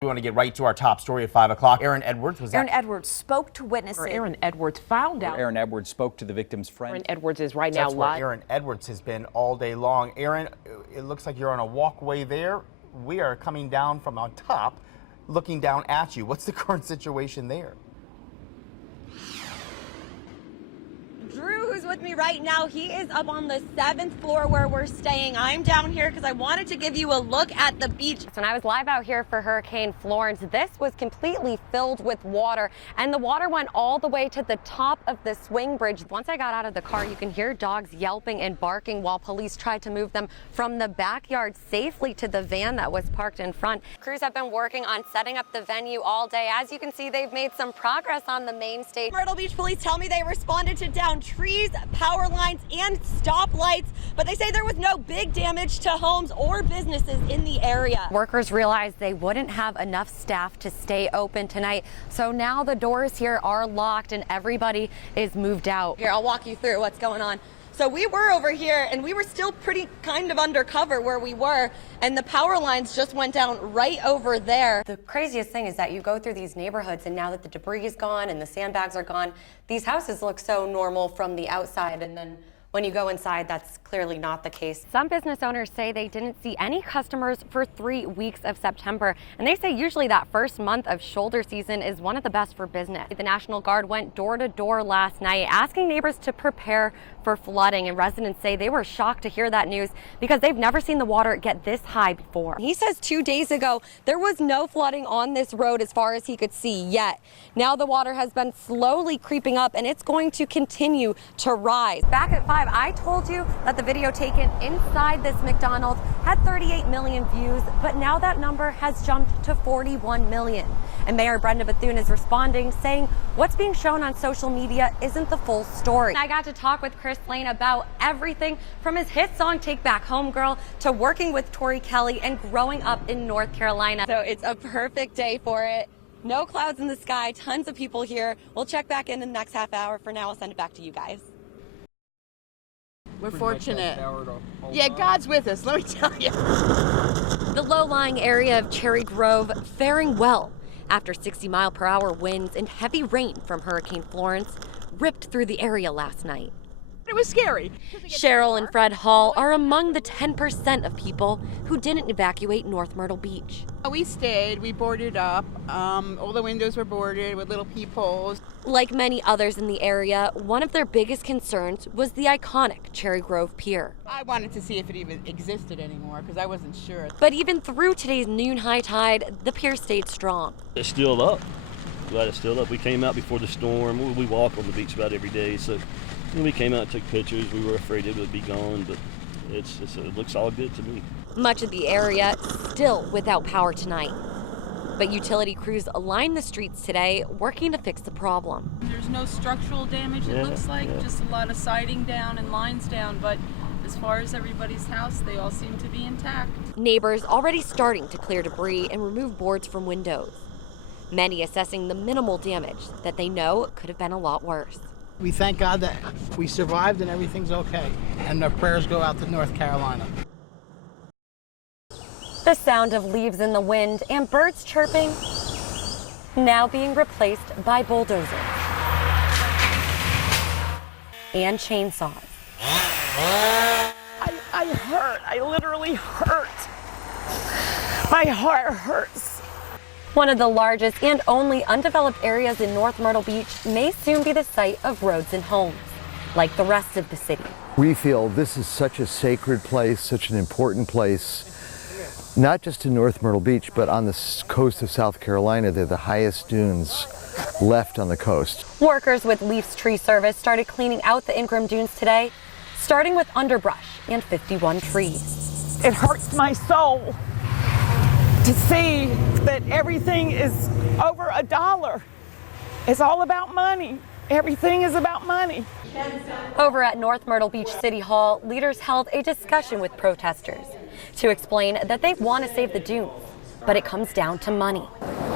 We want to get right to our top story at 5 o'clock. Erin Edwards was Erin Edwards spoke to witnesses. Erin Edwards found out. Erin Edwards spoke to the victim's friend. Erin Edwards is right now That's where live. Erin Edwards has been all day long. Erin, it looks like you're on a walkway there. We are coming down from on top, looking down at you. What's the current situation there? Drew, who's with me right now, he is up on the 7th floor where we're staying. I'm down here because I wanted to give you a look at the beach. When I was live out here for Hurricane Florence, this was completely filled with water, and the water went all the way to the top of the swing bridge. Once I got out of the car, you can hear dogs yelping and barking while police tried to move them from the backyard safely to the van that was parked in front. Crews have been working on setting up the venue all day. As you can see, they've made some progress on the main stage. Myrtle Beach police tell me they responded to down trees, power lines, and stoplights, but they say there was no big damage to homes or businesses in the area. Workers realized they wouldn't have enough staff to stay open tonight, so now the doors here are locked and everybody is moved out. Here, I'll walk you through what's going on. So we were over here and we were still pretty kind of undercover where we were, and the power lines just went down right over there. The craziest thing is that you go through these neighborhoods, and now that the debris is gone and the sandbags are gone, these houses look so normal from the outside, and then when you go inside, that's clearly not the case. Some business owners say they didn't see any customers for 3 weeks of September, and they say usually that first month of shoulder season is one of the best for business. The National Guard went door to door last night asking neighbors to prepare for flooding, and residents say they were shocked to hear that news because they've never seen the water get this high before. He says 2 days ago there was no flooding on this road as far as he could see yet. Now the water has been slowly creeping up and it's going to continue to rise. Back at 5, I told you that the video taken inside this McDonald's had 38 million views, but now that number has jumped to 41 million. And Mayor Brenda Bethune is responding, saying what's being shown on social media isn't the full story. I got to talk with Chris Lane about everything from his hit song Take Back Home Girl to working with Tori Kelly and growing up in North Carolina. So it's a perfect day for it. No clouds in the sky, tons of people here. We'll check back in the next half hour. For now, I'll send it back to you guys. We're fortunate. Yeah, God's with us, let me tell you. The low-lying area of Cherry Grove faring well after 60-mile-per-hour winds and heavy rain from Hurricane Florence ripped through the area last night. It was scary. Cheryl and Fred Hall are among the 10% of people who didn't evacuate North Myrtle Beach. We stayed, we boarded up. All the windows were boarded with little peepholes. Like many others in the area, one of their biggest concerns was the iconic Cherry Grove Pier. I wanted to see if it even existed anymore because I wasn't sure. But even through today's noon high tide, the pier stayed strong. It's still up. Glad it's still up. We came out before the storm. We walk on the beach about every day, so when we came out and took pictures, we were afraid it would be gone, but it looks all good to me. Much of the area still without power tonight. But utility crews lined the streets today, working to fix the problem. There's no structural damage, it looks like, just a lot of siding down and lines down, but as far as everybody's house, they all seem to be intact. Neighbors already starting to clear debris and remove boards from windows. Many assessing the minimal damage that they know could have been a lot worse. We thank God that we survived and everything's okay. And our prayers go out to North Carolina. The sound of leaves in the wind and birds chirping now being replaced by bulldozers and chainsaws. I hurt. I literally hurt. My heart hurts. One of the largest and only undeveloped areas in North Myrtle Beach may soon be the site of roads and homes, like the rest of the city. We feel this is such a sacred place, such an important place, not just in North Myrtle Beach, but on the coast of South Carolina. They're the highest dunes left on the coast. Workers with Leafs Tree Service started cleaning out the Ingraham dunes today, starting with underbrush and 51 trees. It hurts my soul to see that everything is over $1. It's all about money. Everything is about money. Over at North Myrtle Beach City Hall, leaders held a discussion with protesters to explain that they want to save the dunes, but it comes down to money.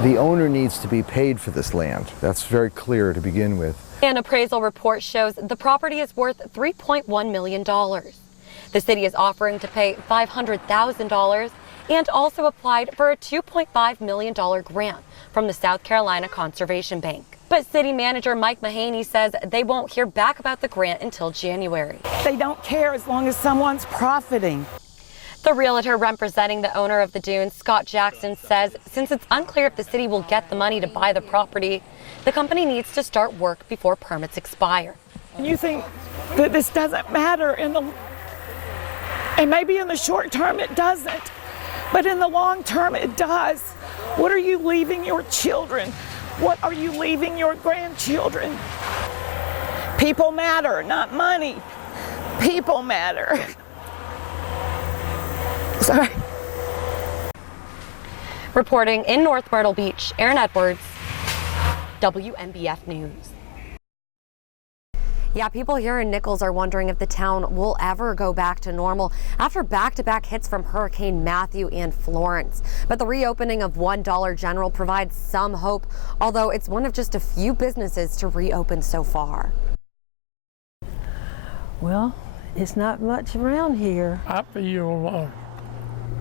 The owner needs to be paid for this land. That's very clear to begin with. An appraisal report shows the property is worth $3.1 million. The city is offering to pay $500,000 and also applied for a $2.5 million grant from the South Carolina Conservation Bank. But city manager Mike Mahaney says they won't hear back about the grant until January. They don't care as long as someone's profiting. The realtor representing the owner of the dunes, Scott Jackson, says since it's unclear if the city will get the money to buy the property, the company needs to start work before permits expire. You think that this doesn't matter and maybe in the short term it doesn't, but in the long term it does. What are you leaving your children? What are you leaving your grandchildren? People matter, not money. People matter. Sorry. Reporting in North Myrtle Beach, Erin Edwards, WMBF News. Yeah, people here in Nichols are wondering if the town will ever go back to normal after back-to-back hits from Hurricane Matthew and Florence. But the reopening of $1 General provides some hope, although it's one of just a few businesses to reopen so far. Well, it's not much around here. I feel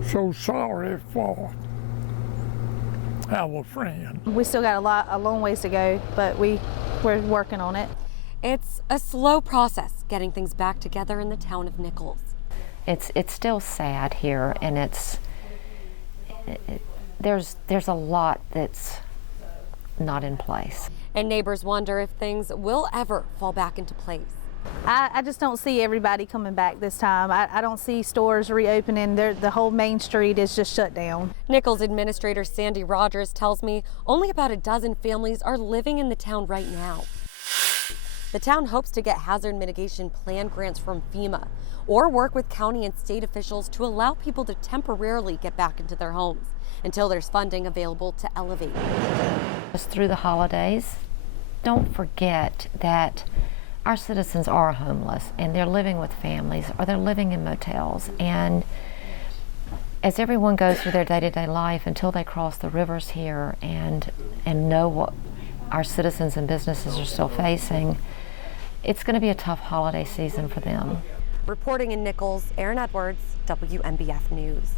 so sorry for our friend. We still got a long ways to go, but we're working on it. It's a slow process getting things back together in the town of Nichols. It's still sad here, and there's a lot that's not in place. And neighbors wonder if things will ever fall back into place. I just don't see everybody coming back this time. I don't see stores reopening. The whole main street is just shut down. Nichols Administrator Sandy Rogers tells me only about a dozen families are living in the town right now. The town hopes to get hazard mitigation plan grants from FEMA or work with county and state officials to allow people to temporarily get back into their homes until there's funding available to elevate. Just through the holidays, don't forget that our citizens are homeless and they're living with families or they're living in motels. And as everyone goes through their day-to-day life until they cross the rivers here and know what our citizens and businesses are still facing, it's going to be a tough holiday season for them. Reporting in Nichols, Erin Edwards, WMBF News.